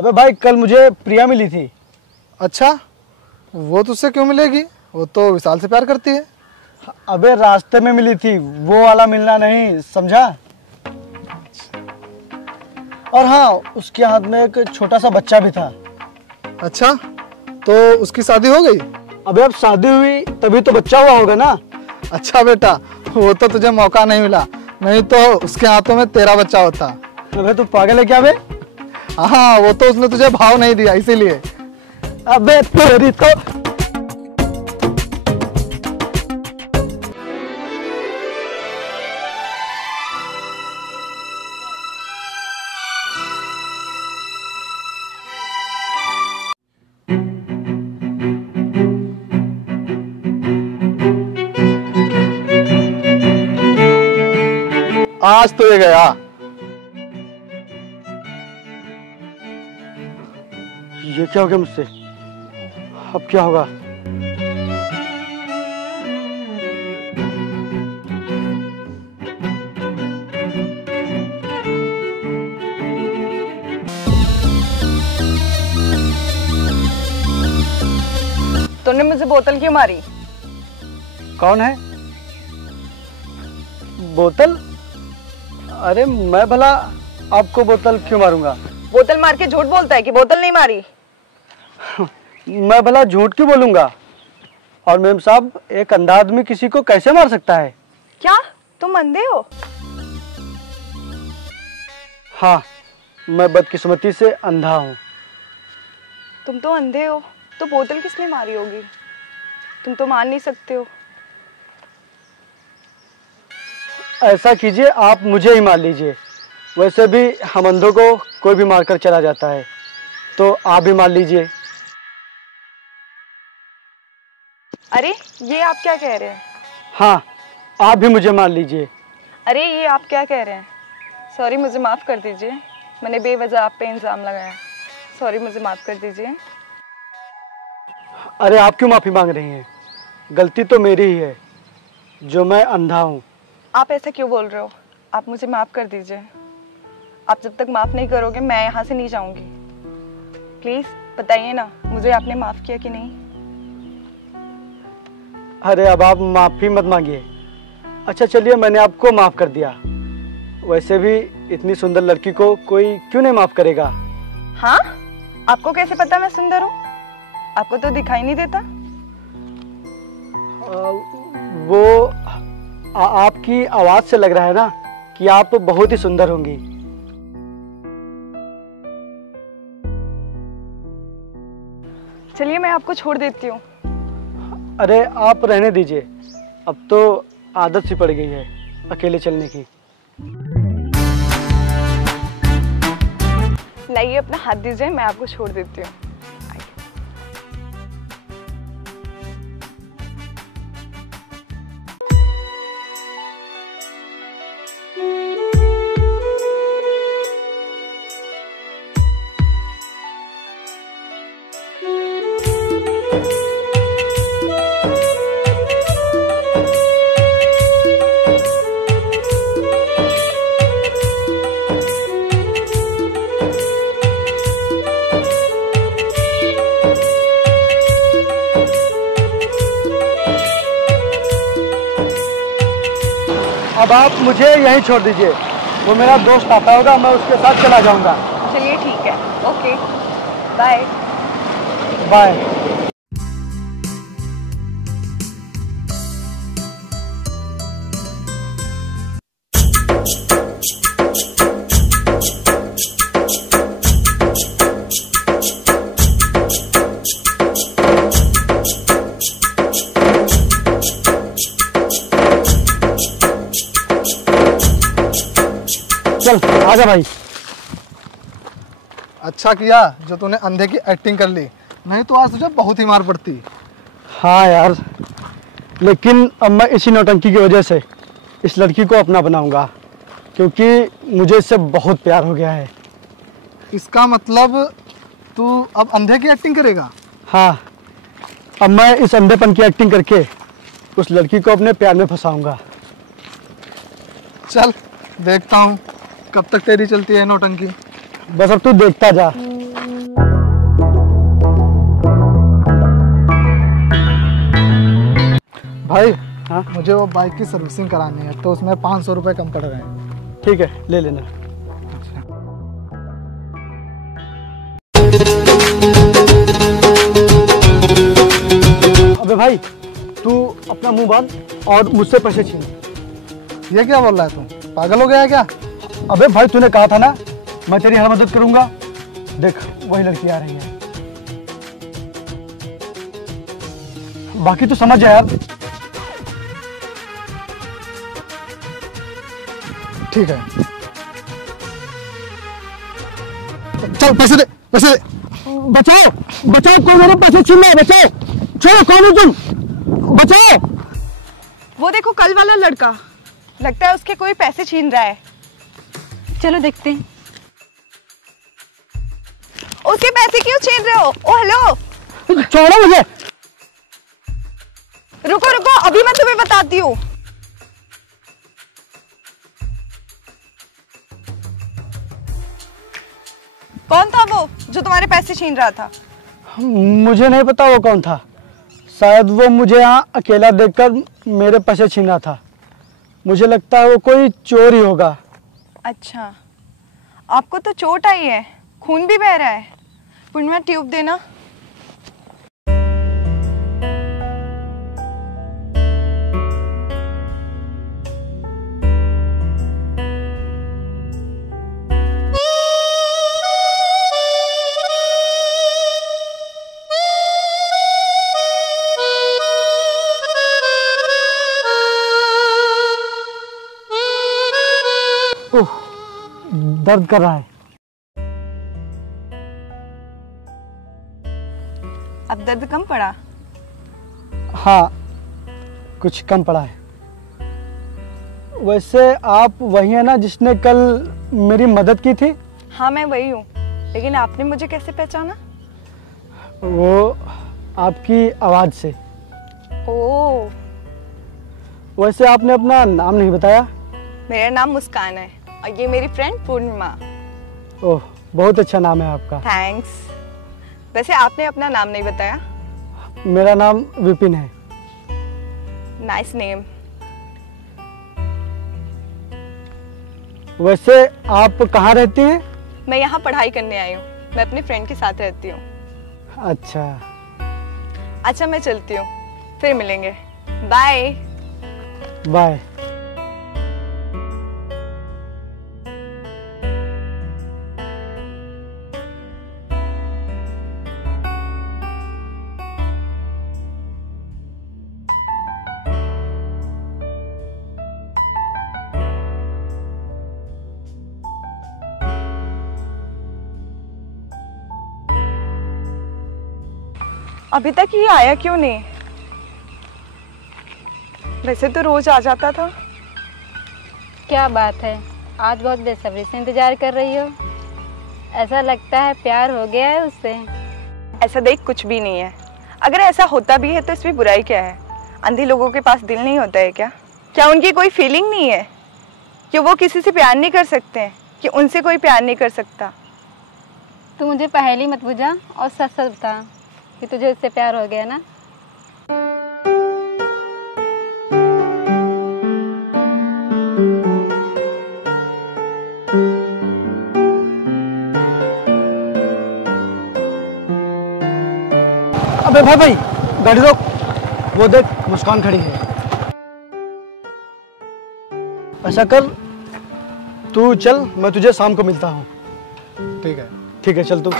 अबे भाई कल मुझे प्रिया मिली थी। अच्छा, वो तुझसे क्यों मिलेगी? वो तो विशाल से प्यार करती है। अबे रास्ते में मिली थी, वो वाला मिलना नहीं, समझा? और हाँ, उसके हाथ में एक छोटा सा बच्चा भी था। अच्छा, तो उसकी शादी हो गई? अबे अब शादी हुई तभी तो बच्चा हुआ होगा ना। अच्छा बेटा, वो तो तुझे मौका नहीं मिला, नहीं तो उसके हाथों में तेरा बच्चा होता। अबे तू पागल है क्या बे? हाँ, वो तो उसने तुझे भाव नहीं दिया इसीलिए। अबे तेरी तो आज तो ये गया। ये क्या हो गया मुझसे? अब क्या होगा? तूने मुझे बोतल क्यों मारी? कौन है? बोतल? अरे मैं भला आपको बोतल क्यों मारूंगा? बोतल मार के झूठ बोलता है कि बोतल नहीं मारी। मैं भला झूठ क्यों बोलूंगा? और मेम साहब, एक अंधा आदमी किसी को कैसे मार सकता है? क्या तुम अंधे हो? हाँ, मैं बदकिस्मती से अंधा हूँ। तुम तो अंधे हो तो बोतल किसने मारी होगी? तुम तो मान नहीं सकते हो। ऐसा कीजिए, आप मुझे ही मार लीजिए। वैसे भी हम अंधों को कोई भी मारकर चला जाता है, तो आप भी मार लीजिए। अरे ये आप क्या कह रहे हैं? हाँ, आप भी मुझे मार लीजिए। अरे ये आप क्या कह रहे हैं? सॉरी, मुझे माफ़ कर दीजिए, मैंने बेवजह आप पे इल्ज़ाम लगाया। सॉरी, मुझे माफ़ कर दीजिए। अरे आप क्यों माफ़ी मांग रही हैं? गलती तो मेरी ही है, जो मैं अंधा हूँ। आप ऐसा क्यों बोल रहे हो? आप मुझे माफ़ कर दीजिए। आप जब तक माफ़ नहीं करोगे मैं यहाँ से नहीं जाऊँगी। प्लीज़ बताइए ना, मुझे आपने माफ़ किया कि नहीं? अरे अब आप माफ़ी मत मांगिए। अच्छा चलिए, मैंने आपको माफ़ कर दिया। वैसे भी इतनी सुंदर लड़की को कोई क्यों नहीं माफ़ करेगा? हाँ, आपको कैसे पता मैं सुंदर हूँ? आपको तो दिखाई नहीं देता। वो आपकी आवाज़ से लग रहा है ना कि आप बहुत ही सुंदर होंगी। चलिए मैं आपको छोड़ देती हूँ। अरे आप रहने दीजिए, अब तो आदत सी पड़ गई है अकेले चलने की। लाइए अपना हाथ दीजिए, मैं आपको छोड़ देती हूँ। अब आप मुझे यहीं छोड़ दीजिए, वो मेरा दोस्त आता होगा, मैं उसके साथ चला जाऊंगा। चलिए ठीक है, ओके बाय। बाय। चल आजा भाई। अच्छा किया जो तूने अंधे की एक्टिंग कर ली, नहीं तो आज तुझे बहुत ही मार पड़ती। हाँ यार, लेकिन अब मैं इसी नौटंकी की वजह से इस लड़की को अपना बनाऊंगा, क्योंकि मुझे इससे बहुत प्यार हो गया है। इसका मतलब तू अब अंधे की एक्टिंग करेगा? हाँ, अब मैं इस अंधेपन की एक्टिंग करके उस लड़की को अपने प्यार में फंसाऊंगा। चल देखता हूँ कब तक तेरी चलती है नौटंकी। बस अब तू देखता जा। भाई हाँ मुझे वो बाइक की सर्विसिंग करानी है, तो उसमें 500 रुपये कम पड़ रहे हैं। ठीक है, ले लेना। अबे भाई, तू अपना मुंह बांध और मुझसे पैसे छीन। ये क्या बोल रहा है तू, पागल हो गया है क्या? अबे भाई, तूने कहा था ना मैं तेरी हर मदद करूंगा। देख, वही लड़की आ रही है। बाकी तो समझ जा यार। ठीक है, चल पैसे दे, पैसे दे। बचाओ बचाओ, कौन मेरे पैसे छीन रहा है? बचाओ, छोड़ो, कौन हो तुम? बचाओ। वो देखो कल वाला लड़का, लगता है उसके कोई पैसे छीन रहा है। चलो देखते हैं। उसके पैसे क्यों छीन रहे हो? ओ हेलो, छोड़ो मुझे। रुको रुको, अभी मैं तुम्हें बताती हूँ। कौन था वो जो तुम्हारे पैसे छीन रहा था? मुझे नहीं पता वो कौन था। शायद वो मुझे यहाँ अकेला देखकर मेरे पैसे छीन रहा था। मुझे लगता है वो कोई चोर ही होगा। अच्छा, आपको तो चोट आई है, खून भी बह रहा है। पूर्णिमा, ट्यूब देना। ओह, दर्द कर रहा है। अब दर्द कम पड़ा? हाँ, कुछ कम पड़ा है। वैसे आप वही है ना जिसने कल मेरी मदद की थी? हाँ, मैं वही हूँ, लेकिन आपने मुझे कैसे पहचाना? वो आपकी आवाज से। ओह, वैसे आपने अपना नाम नहीं बताया। मेरा नाम मुस्कान है और ये मेरी फ्रेंड पूर्णिमा। ओह, बहुत अच्छा नाम है आपका। थैंक्स। वैसे आपने अपना नाम नहीं बताया। मेरा नाम विपिन है। Nice name. वैसे आप कहाँ रहती हैं? मैं यहाँ पढ़ाई करने आई हूँ। मैं अपनी फ्रेंड के साथ रहती हूँ। अच्छा। अच्छा, मैं चलती हूँ, फिर मिलेंगे। बाय। बाय। अभी तक ये आया क्यों नहीं? वैसे तो रोज आ जाता था। क्या बात है, आज बहुत बेसब्री से इंतजार कर रही हो। ऐसा लगता है प्यार हो गया है उससे। ऐसा देख कुछ भी नहीं है। अगर ऐसा होता भी है तो इसमें बुराई क्या है? अंधे लोगों के पास दिल नहीं होता है क्या? क्या उनकी कोई फीलिंग नहीं है कि वो किसी से प्यार नहीं कर सकते हैं, कि उनसे कोई प्यार नहीं कर सकता? तू मुझे पहेली मत बुझा और सच सच बता कि तुझे उससे प्यार हो गया ना। अबे भाई भाई, गाड़ी रोक। वो देख, मुस्कान खड़ी है। ऐसा कर, तू चल, मैं तुझे शाम को मिलता हूँ। ठीक है। ठीक है, चल तू।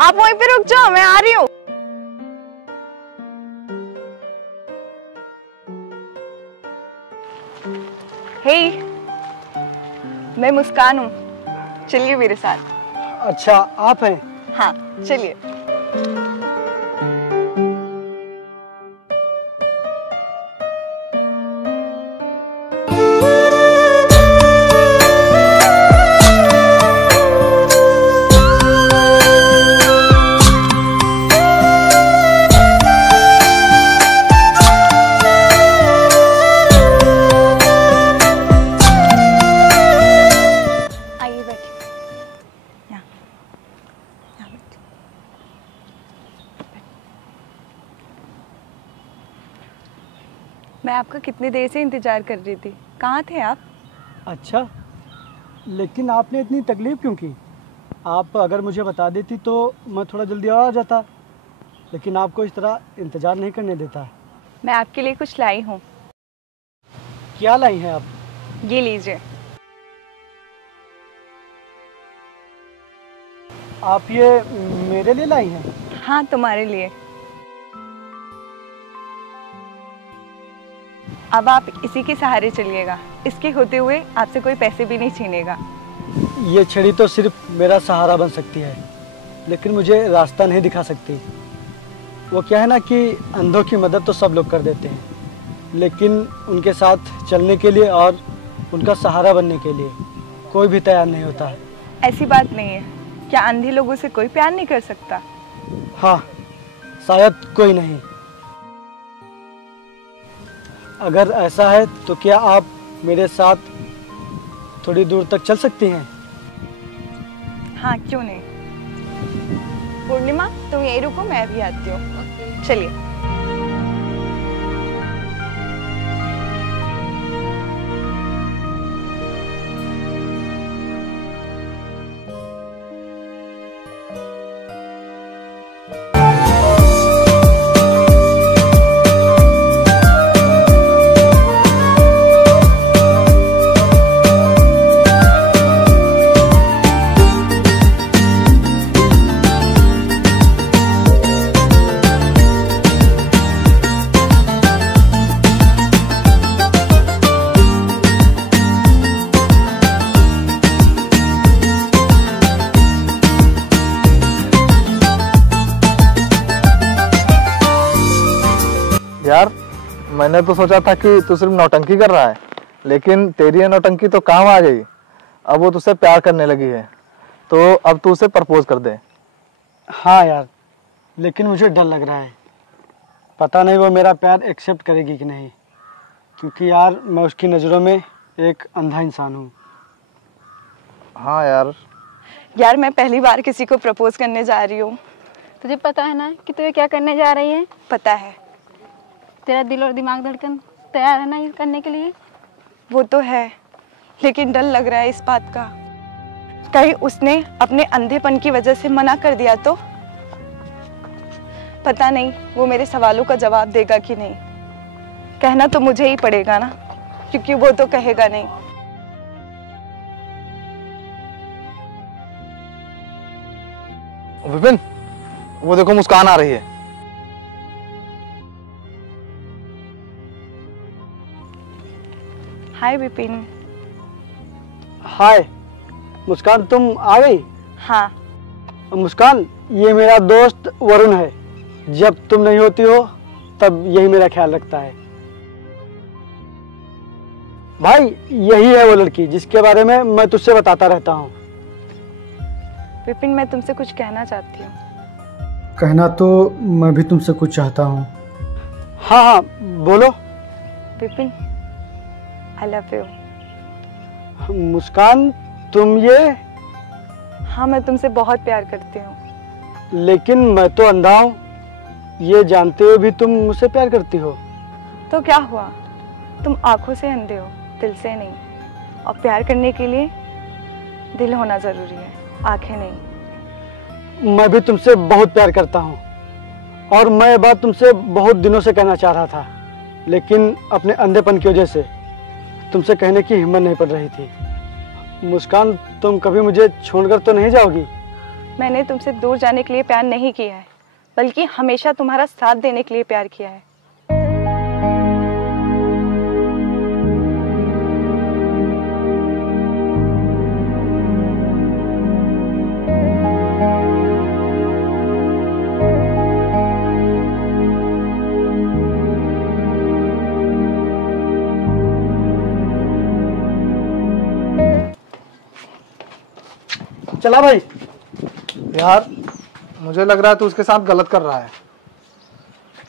आप वहीं पे रुक जाओ, मैं आ रही हूँ। हे, मैं मुस्कान हूँ, चलिए मेरे साथ। अच्छा, आप हैं? हाँ, चलिए। मैं आपका कितनी देर से इंतजार कर रही थी, कहाँ थे आप? अच्छा, लेकिन आपने इतनी तकलीफ़ क्यों की? आप अगर मुझे बता देती तो मैं थोड़ा जल्दी और आ जाता, लेकिन आपको इस तरह इंतज़ार नहीं करने देता। मैं आपके लिए कुछ लाई हूँ। क्या लाई हैं आप? ये लीजिए। आप ये मेरे लिए लाई हैं? हाँ, तुम्हारे लिए। अब आप इसी के सहारे चलिएगा, इसके होते हुए आपसे कोई पैसे भी नहीं छीनेगा। ये छड़ी तो सिर्फ मेरा सहारा बन सकती है, लेकिन मुझे रास्ता नहीं दिखा सकती। वो क्या है ना कि अंधों की मदद तो सब लोग कर देते हैं, लेकिन उनके साथ चलने के लिए और उनका सहारा बनने के लिए कोई भी तैयार नहीं होता है। ऐसी बात नहीं है, क्या अंधे लोगों से कोई प्यार नहीं कर सकता? हाँ, शायद कोई नहीं। अगर ऐसा है तो क्या आप मेरे साथ थोड़ी दूर तक चल सकती हैं? हाँ, क्यों नहीं। पूर्णिमा, तुम यहीं रुको, मैं भी आती हूँ। चलिए। यार, मैंने तो सोचा था कि तू सिर्फ नौटंकी कर रहा है, लेकिन तेरी ये नौटंकी तो काम आ गई। अब वो तुझसे प्यार करने लगी है, तो अब तू उसे प्रपोज कर दे। हाँ यार, लेकिन मुझे डर लग रहा है। पता नहीं वो मेरा प्यार एक्सेप्ट करेगी कि नहीं, क्योंकि यार मैं उसकी नज़रों में एक अंधा इंसान हूँ। हाँ यार। यार, मैं पहली बार किसी को प्रपोज करने जा रही हूँ। तुझे पता है ना कि तू ये क्या करने जा रही है? पता है। तेरा दिल और दिमाग धड़कन तैयार है ना ये करने के लिए? वो तो है, लेकिन डर लग रहा है इस बात का, कहीं उसने अपने अंधेपन की वजह से मना कर दिया तो? पता नहीं वो मेरे सवालों का जवाब देगा कि नहीं। कहना तो मुझे ही पड़ेगा ना, क्योंकि वो तो कहेगा नहीं। विपिन, वो देखो मुस्कान आ रही है। हाय विपिन। हाय मुस्कान, तुम आ गई? हाँ। मुस्कान, ये मेरा दोस्त वरुण है। जब तुम नहीं होती हो तब यही मेरा ख्याल रखता है। भाई, यही है वो लड़की जिसके बारे में मैं तुझसे बताता रहता हूँ। विपिन, मैं तुमसे कुछ कहना चाहती हूँ। कहना तो मैं भी तुमसे कुछ चाहता हूँ। हाँ हाँ, बोलो। Vipin, I love you. Muskan, तुम ये? हाँ, मैं तुमसे बहुत प्यार करती हूँ। लेकिन मैं तो अंधा हूँ, ये जानते हुए भी तुम मुझसे प्यार करती हो। तो क्या हुआ, तुम आंखों से अंधे हो, दिल से नहीं। और प्यार करने के लिए दिल होना जरूरी है, आंखें नहीं। मैं भी तुमसे बहुत प्यार करता हूँ, और मैं ये बात तुमसे बहुत दिनों से कहना चाह रहा था, लेकिन अपने अंधेपन की वजह से तुमसे कहने की हिम्मत नहीं पड़ रही थी। मुस्कान, तुम कभी मुझे छोड़कर तो नहीं जाओगी? मैंने तुमसे दूर जाने के लिए प्यार नहीं किया है, बल्कि हमेशा तुम्हारा साथ देने के लिए प्यार किया है। चला भाई। यार, मुझे लग रहा है तू उसके साथ गलत कर रहा है।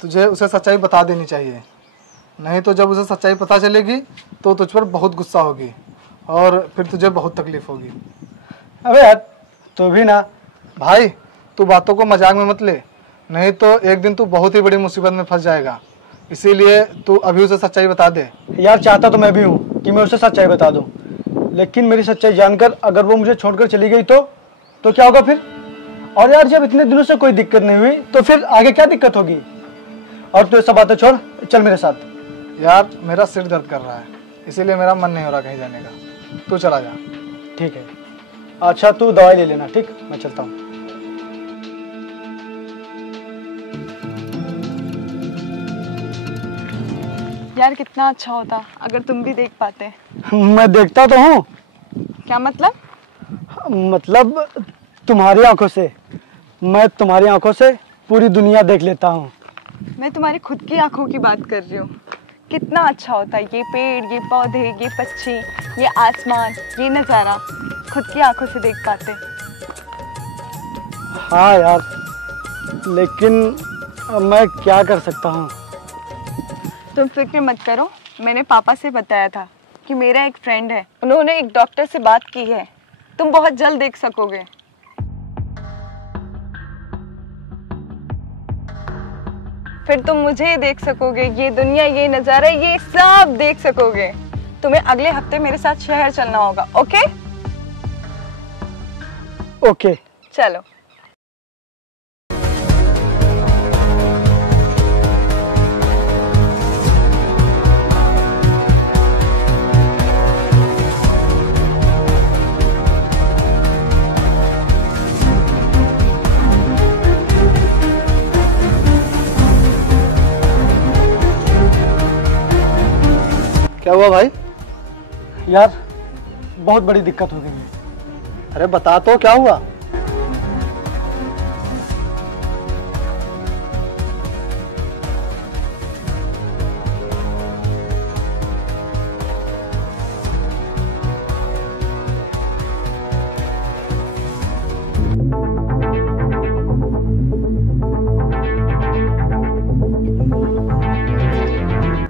तुझे उसे सच्चाई बता देनी चाहिए, नहीं तो जब उसे सच्चाई पता चलेगी तो तुझ पर बहुत गुस्सा होगी और फिर तुझे बहुत तकलीफ होगी। अबे यार, तू भी ना। भाई, तू बातों को मजाक में मत ले, नहीं तो एक दिन तू बहुत ही बड़ी मुसीबत में फंस जाएगा। इसीलिए तू अभी उसे सच्चाई बता दे। यार चाहता तो मैं भी हूँ कि मैं उसे सच्चाई बता दूँ, लेकिन मेरी सच्चाई जानकर अगर वो मुझे छोड़कर चली गई तो क्या होगा फिर? और यार जब इतने दिनों से कोई दिक्कत नहीं हुई तो फिर आगे क्या दिक्कत होगी? और तू ऐसा बातें छोड़, चल मेरे साथ। यार मेरा सिर दर्द कर रहा है, इसीलिए मेरा मन नहीं हो रहा कहीं जाने का, तू चला जा। ठीक है, अच्छा तू दवाई ले लेना, ठीक, मैं चलता हूँ। यार कितना अच्छा होता अगर तुम भी देख पाते। मैं देखता तो हूँ। क्या मतलब? मतलब तुम्हारी आंखों से, मैं तुम्हारी आंखों से पूरी दुनिया देख लेता हूँ। मैं तुम्हारी खुद की आंखों की बात कर रही हूँ। कितना अच्छा होता है ये पेड़, ये पौधे, ये पक्षी, ये आसमान, ये नज़ारा खुद की आंखों से देख पाते। हाँ यार, लेकिन मैं क्या कर सकता हूँ? तुम फिक्र मत करो, मैंने पापा से बताया था कि मेरा एक फ्रेंड है, उन्होंने एक डॉक्टर से बात की है, तुम बहुत जल्द देख सकोगे। फिर तुम मुझे देख सकोगे, ये दुनिया, ये नज़ारा, ये सब देख सकोगे। तुम्हें अगले हफ्ते मेरे साथ शहर चलना होगा। ओके? ओके, चलो। क्या हुआ भाई? यार बहुत बड़ी दिक्कत हो गई है। अरे बता तो, क्या हुआ?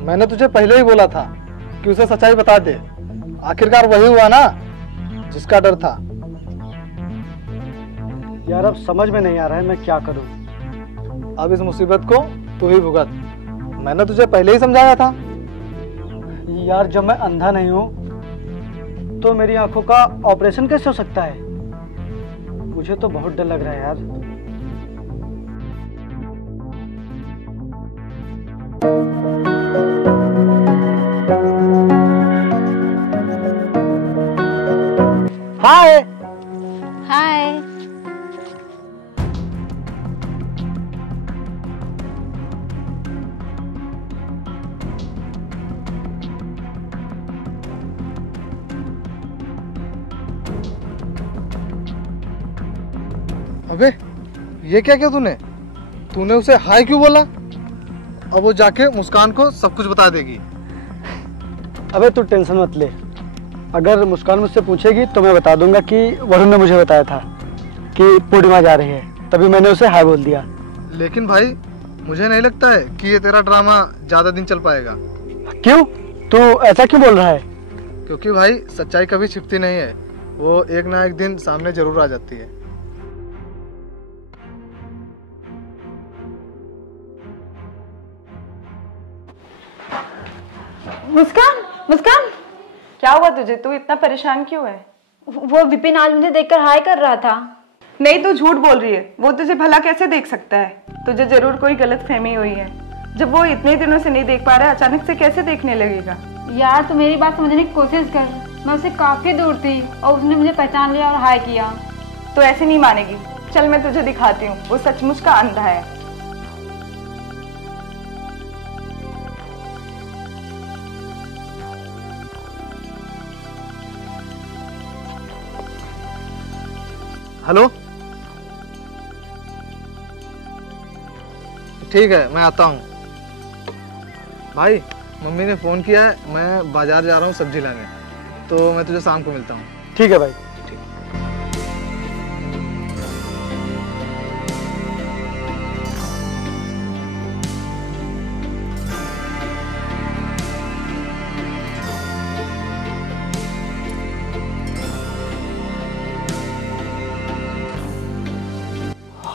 मैंने तुझे पहले ही बोला था कि उसे सच्चाई बता दे। आखिरकार वही हुआ ना जिसका डर था। यार अब समझ में नहीं आ रहा है मैं क्या करूं। अब इस मुसीबत को तू ही भुगत। मैंने तुझे पहले ही समझाया था। यार जब मैं अंधा नहीं हूं तो मेरी आंखों का ऑपरेशन कैसे हो सकता है? मुझे तो बहुत डर लग रहा है यार। हाय। हाय। अबे ये क्या किया तूने? तूने उसे हाय क्यों बोला? अब वो जाके मुस्कान को सब कुछ बता देगी। अबे तू टेंशन मत ले, अगर मुस्कान मुझसे पूछेगी तो मैं बता दूंगा कि वरुण ने मुझे बताया था कि पूर्णिमा जा रही है, तभी मैंने उसे हाय बोल दिया। लेकिन भाई मुझे नहीं लगता है कि ये तेरा ड्रामा ज्यादा दिन चल पाएगा। क्यों? तू ऐसा क्यों बोल रहा है? क्योंकि भाई सच्चाई कभी छिपती नहीं है, वो एक ना एक दिन सामने जरूर आ जाती है। मुस्कान, मुस्कान, क्या हुआ तुझे? तू इतना परेशान क्यों है? वो विपिन आज मुझे देखकर हाय कर रहा था। नहीं, तू झूठ बोल रही है। वो तुझे भला कैसे देख सकता है? तुझे जरूर कोई गलत फहमी हुई है। जब वो इतने दिनों से नहीं देख पा रहा है, अचानक से कैसे देखने लगेगा? यार तू मेरी बात समझने की कोशिश कर, मैं उससे काफी दूर थी और उसने मुझे पहचान लिया और हाय किया। तो ऐसे नहीं मानेगी। चल मैं तुझे दिखाती हूँ, वो सचमुच का अंधा है। हेलो, ठीक है मैं आता हूँ। भाई मम्मी ने फोन किया है, मैं बाजार जा रहा हूँ सब्जी लाने, तो मैं तुझे शाम को मिलता हूँ। ठीक है भाई।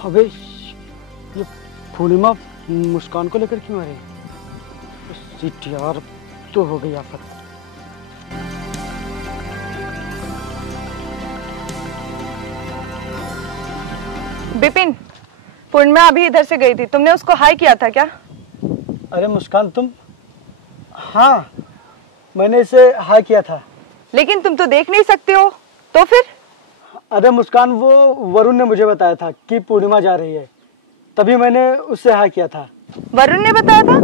अबे ये पूर्णिमा मुस्कान को लेकर क्यों आ रही है? शिट यार, तो हो गई आफत। बिपिन, पूर्णिमा अभी इधर से गई थी, तुमने उसको हाई किया था क्या? अरे मुस्कान तुम, हाँ मैंने इसे हाई किया था। लेकिन तुम तो देख नहीं सकते हो, तो फिर? अरे मुस्कान, वो वरुण ने मुझे बताया था कि पूर्णिमा जा रही है, तभी मैंने उससे हाई किया था। वरुण ने बताया था?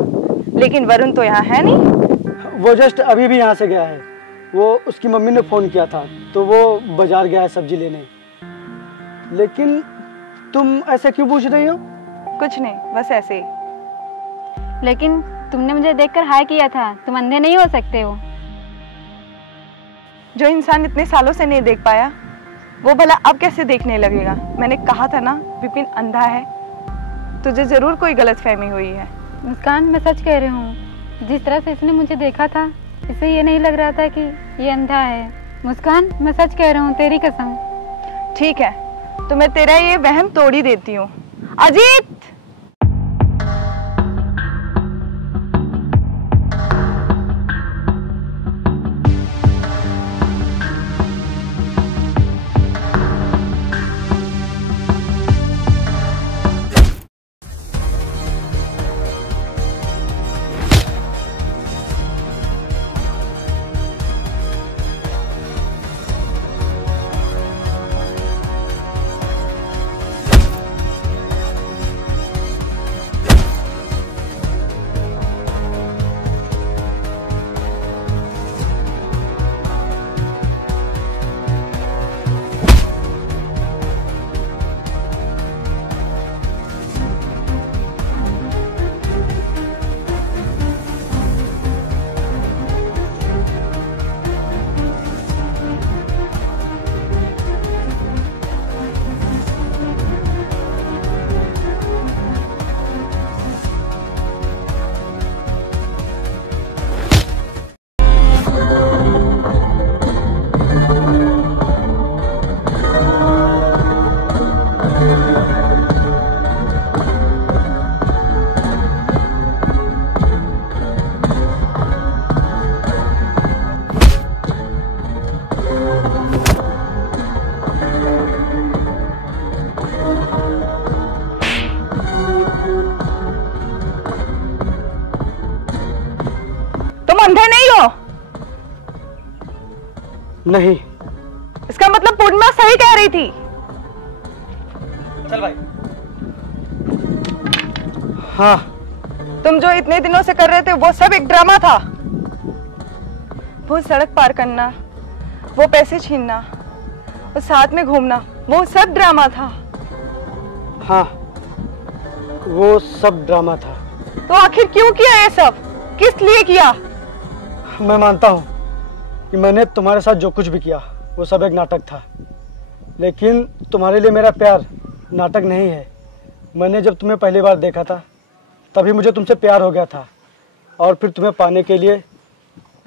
लेकिन वरुण तो यहाँ है नहीं। वो जस्ट अभी भी यहाँ से गया है। वो उसकी मम्मी ने फोन किया था तो वो बाजार गया है सब्जी लेने। लेकिन तुम ऐसे क्यों पूछ रही हो? कुछ नहीं, बस ऐसे ही। लेकिन तुमने मुझे देखकर हाय किया था, तुम अंधे नहीं हो सकते हो। जो इंसान इतने सालों से नहीं देख पाया, वो भला अब कैसे देखने लगेगा? मैंने कहा था ना, विपिन अंधा है। तुझे जरूर कोई गलतफहमी हुई है। मुस्कान, मैं सच कह रही हूँ। जिस तरह से इसने मुझे देखा था, इसे ये नहीं लग रहा था कि ये अंधा है। मुस्कान, मैं सच कह रहा हूँ, तेरी कसम। ठीक है, तो मैं तेरा ये वहम तोड़ ही देती हूँ। अजीत! अंधे नहीं हो? नहीं। इसका मतलब पूर्णिमा सही कह रही थी। चल भाई। हाँ। तुम जो इतने दिनों से कर रहे थे वो सब एक ड्रामा था। वो सड़क पार करना, वो पैसे छीनना, वो साथ में घूमना, वो सब ड्रामा था। हाँ, वो सब ड्रामा था। तो आखिर क्यों किया ये सब? किस लिए किया? मैं मानता हूँ कि मैंने तुम्हारे साथ जो कुछ भी किया वो सब एक नाटक था, लेकिन तुम्हारे लिए मेरा प्यार नाटक नहीं है। मैंने जब तुम्हें पहली बार देखा था तभी मुझे तुमसे प्यार हो गया था, और फिर तुम्हें पाने के लिए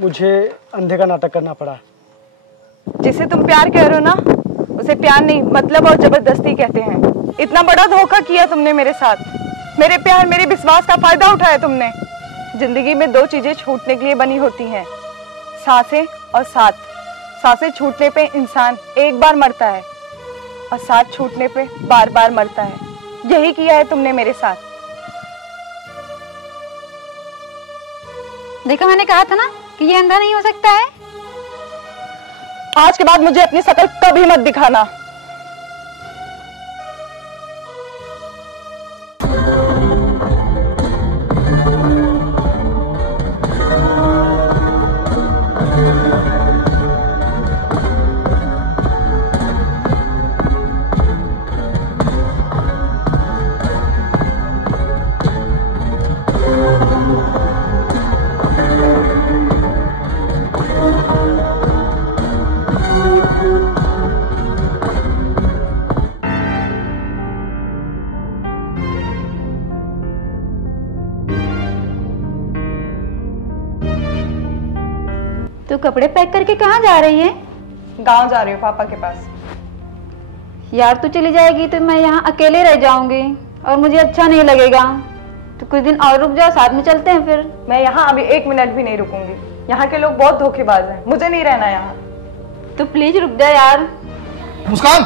मुझे अंधे का नाटक करना पड़ा। जिसे तुम प्यार कह रहे हो ना, उसे प्यार नहीं, मतलब और जबरदस्ती कहते हैं। इतना बड़ा धोखा किया तुमने मेरे साथ। मेरे प्यार, मेरे विश्वास का फायदा उठाया तुमने। जिंदगी में दो चीजें छूटने के लिए बनी होती हैं, सांसें और साथ। सांसें छूटने पे इंसान एक बार मरता है और साथ छूटने पे बार बार मरता है। यही किया है तुमने मेरे साथ। देखा, मैंने कहा था ना कि ये अंधा नहीं हो सकता है। आज के बाद मुझे अपनी शक्ल कभी मत दिखाना। तू कपड़े पैक करके कहाँ जा रही है? गांव जा रही हूँ, पापा के पास। यार, तू चली जाएगी तो मैं यहाँ अकेले रह जाऊंगी और मुझे अच्छा नहीं लगेगा। तो कुछ दिन और रुक जाओ, साथ में चलते हैं फिर। मैं यहाँ अभी 1 मिनट भी नहीं रुकूंगी। यहाँ के लोग बहुत धोखेबाज हैं, मुझे नहीं रहना यहाँ। तो प्लीज रुक जा यार। मुस्कान,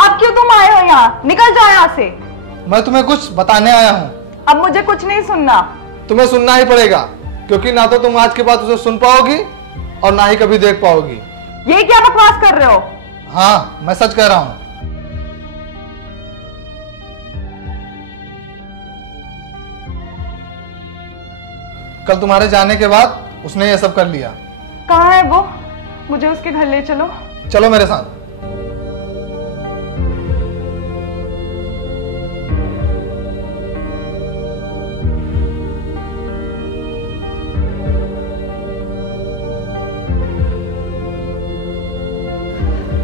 अब क्यों तुम आए हो यहाँ? निकल जाओ यहाँ से। मैं तुम्हें कुछ बताने आया हूँ। अब मुझे कुछ नहीं सुनना। तुम्हें सुनना ही पड़ेगा, क्योंकि ना तो तुम आज के बाद उसे सुन पाओगी और ना ही कभी देख पाओगी। ये क्या बकवास कर रहे हो? हाँ, मैं सच कह रहा हूँ। कल तुम्हारे जाने के बाद उसने ये सब कर लिया। कहाँ है वो? मुझे उसके घर ले चलो। चलो मेरे साथ।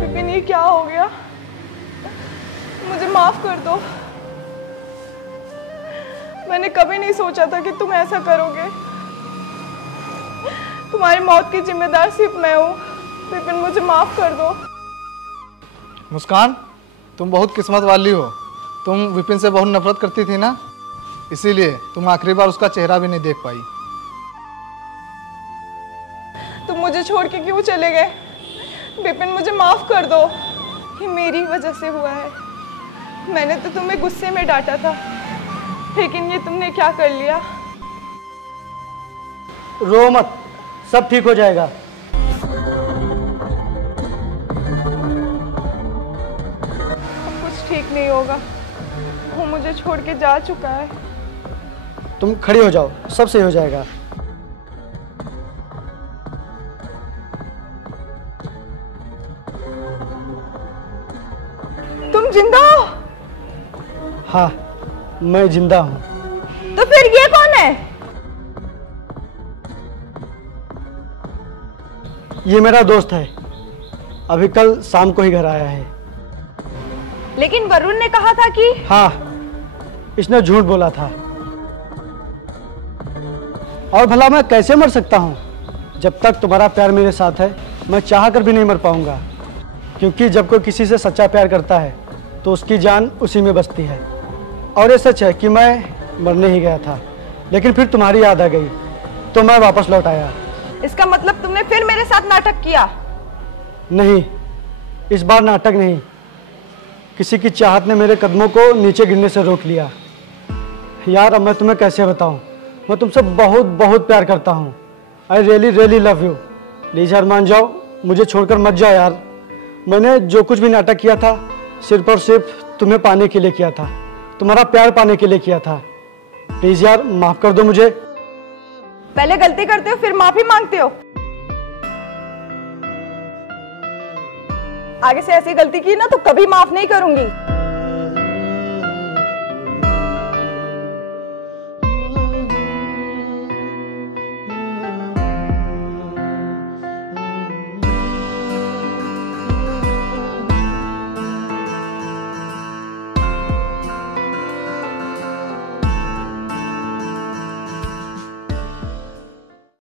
विपिन, ये क्या हो गया? मुझे माफ कर दो। मैंने कभी नहीं सोचा था कि तुम ऐसा करोगे। तुम्हारी मौत की जिम्मेदार सिर्फ मैं हूँ। विपिन, मुझे माफ कर दो। मुस्कान, तुम बहुत किस्मत वाली हो। तुम विपिन से बहुत नफरत करती थी ना, इसीलिए तुम आखिरी बार उसका चेहरा भी नहीं देख पाई। तुम मुझे छोड़ के क्यों चले गए? विपिन, मुझे माफ कर दो। ये मेरी वजह से हुआ है। मैंने तो तुम्हें गुस्से में डांटा था, लेकिन ये तुमने क्या कर लिया? रो मत, सब ठीक हो जाएगा। अब कुछ ठीक नहीं होगा। वो मुझे छोड़ के जा चुका है। तुम खड़ी हो जाओ, सब सही हो जाएगा। तुम जिंदा हो? हाँ, मैं जिंदा हूँ। तो फिर ये कौन है? ये मेरा दोस्त है, अभी कल शाम को ही घर आया है। लेकिन वरुण ने कहा था कि... हाँ, इसने झूठ बोला था। और भला मैं कैसे मर सकता हूँ? जब तक तुम्हारा प्यार मेरे साथ है, मैं चाह कर भी नहीं मर पाऊंगा। क्योंकि जब कोई किसी से सच्चा प्यार करता है तो उसकी जान उसी में बसती है। और ये सच है कि मैं मरने ही गया था, लेकिन फिर तुम्हारी याद आ गई तो मैं वापस लौट आया। इसका मतलब तुमने फिर मेरे साथ नाटक किया? नहीं, इस बार नाटक नहीं, किसी की चाहत ने मेरे कदमों को नीचे गिरने से रोक लिया। यार, अब मैं तुम्हें कैसे बताऊं? मैं तुमसे बहुत बहुत प्यार करता हूं। I really really love you. Please यार, मान जाओ, मुझे छोड़कर मत जाओ यार। मैंने जो कुछ भी नाटक किया था सिर्फ और सिर्फ तुम्हें पाने के लिए किया था, तुम्हारा प्यार पाने के लिए किया था। प्लीज यार, माफ कर दो मुझे। पहले गलती करते हो फिर माफी मांगते हो। आगे से ऐसी गलती की ना तो कभी माफ नहीं करूंगी।